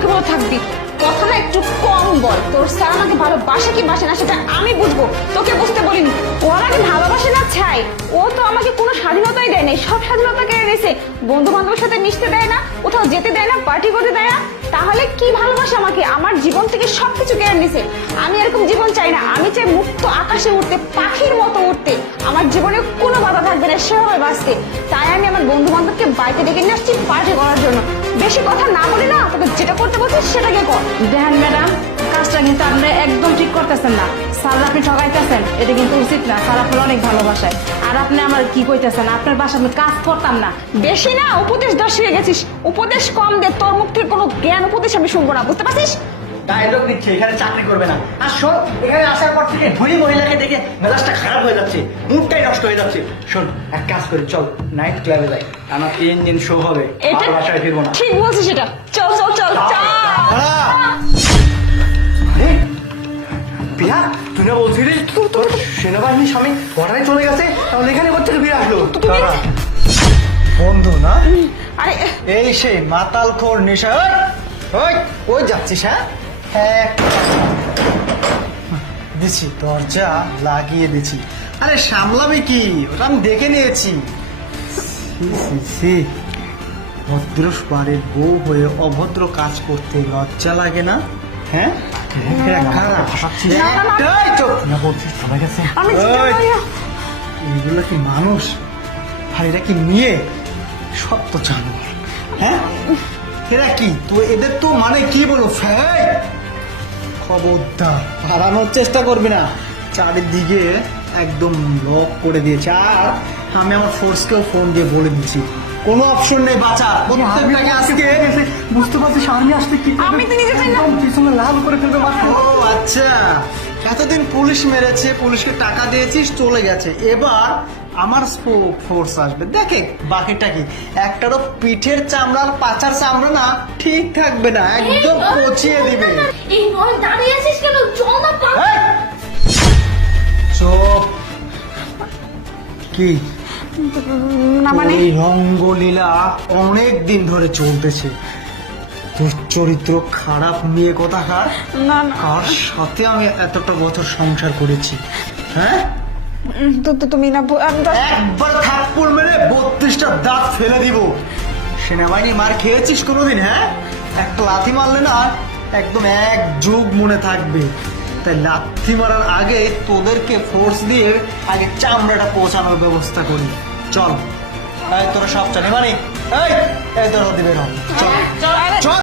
মুখে বলে থাকবি, কথা না একটু কম বল। তোর স্যার আমাকে ভালোবাসে কি বাসে না সেটা আমি বুঝবো, তোকে বুঝতে বলিনি। ও আমাকে ভালোবাসে না ছাই, ও তো আমাকে কোনো স্বাধীনতাই দেয় নাই, সব স্বাধীনতা কেড়ে নিয়েছে। বন্ধু বান্ধবের সাথে মিশতে দেয় না, কোথাও যেতে দেয় না, পার্টি করতে দেয় না। তাহলে কি ভালোবাসে আমাকে? আমার জীবন থেকে সবকিছু কেড়ে নিয়েছে। আমি এরকম জীবন চাই না, আমি চাই মুক্ত আকাশে উঠতে, পাখির মতো উঠতে। আমার জীবনে কোনো বাধা থাকবে না, সেভাবে বাঁচতে। তাই আমি আমার বন্ধু বান্ধবকে বাড়িতে ডেকে নিয়ে আসছি পার্টি করার জন্য। বেশি কথা না বলি না, তোকে যেটা করতে বলছিস সেটাকে কর। দেখেন ম্যাডাম, কাজটা কিন্তু আপনি একদম ঠিক করতেছেন না। স্যার আপনি ঠকাইতেছেন, এটা কিন্তু উচিত না। স্যার আপনার অনেক ভালোবাসায়, আর আপনি আমার কি কইতেছেন? আপনার বাসা আমি কাজ করতাম না। বেশি না উপদেশ দশ হয়ে গেছিস, উপদেশ কম দে। তোর মুখ থেকে কোনো জ্ঞান উপদেশ আমি শুনবো না, বুঝতে পারছিস? ডায়লগ দিচ্ছে, এখানে চাকরি করবে না। আর শোন, এখানে আসার পর থেকে ধনী মহিলাকে দেখে মেজাজটা খারাপ হয়ে যাচ্ছে, মুডটাই নষ্ট হয়ে যাচ্ছে। শোন, এক কাজ করি, চল নাইট ক্লাবে যাই, আমার 3 দিন শো হবে, এটা আর বাসায় ফিরবো না। ঠিক বলছিস, এটা চল চল চল চল। আরে পিয়া, তুই না বলছিলি তোর সেনাবাহিনীর স্বামী বর্ডারে চলে গেছে, তাহলে এখানে কোথা থেকে ফিরে আসলো? বন্ধু না? আরে এই সেই মাতালখোর নেশা। ওই ওই যাচ্ছিস? হ্যাঁ দিছি, দরজা লাগিয়ে দিছি। আরে সামলাবি কি, ওটা আমি দেখে নিয়েছি। ভদ্র বাড়ির বউ হয়ে অভদ্র কাজ করতে লজ্জা লাগে না? হ্যাঁ আমি যেতে পারি না। এগুলো কি মানুষ? আর এরা কি নিয়ে সব তো জানোয়ার। হ্যাঁ এরা কি তো, এদের তো মানে কি বলো, খবরদার হারানোর চেষ্টা করবে না। চারিদিকে একদম লক করে দিয়েছে। আর আমি আমার ফোর্সকেও ফোন দিয়ে বলে দিচ্ছি, কোনো অপশন নেই বাঁচা। প্রত্যেকটাকে আজকে বুঝতে পারছিস আর্মি আসতে কি আমি তো নিজে চাই না। পিছনে লাভ করে ফেলবে। ও আচ্ছা, এতদিন পুলিশ মেরেছে, পুলিশকে টাকা দিয়েছিস, চলে গেছে। এবার আমার ফোর্স আসবে, দেখে বাকিটা কি। একটারও পিঠের চামড়া আর পাচার চামড়া না ঠিক থাকবে না, একদম পচিয়ে দিবে। এই বল দাঁড়িয়ে আছিস কেন? চল না এই! চুপ। কি না মানে এই রঙ্গলীলা অনেক দিন ধরে চলতেছে। তোর চরিত্র খারাপ নিয়ে কথা কার? না না কার সাথে আমি এতটা বছর সংসার করেছি? হ্যাঁ তো তুমি না একবার থাপ্পড় মেরে 32টা দাঁত ফেলে দিব। সেনাবাহিনী মার খেয়েছিস কোনোদিন? হ্যাঁ, একটা লাথি মারলে না একদম এক যুগ মনে থাকবে। তাই লাথি মারার আগে তোদেরকে ফোর্স দিয়ে আগে চামড়াটা পৌঁছানোর ব্যবস্থা করি। চল, এই তোরা সব জানি মানে এই তোরা দিবে না। চল চল চল।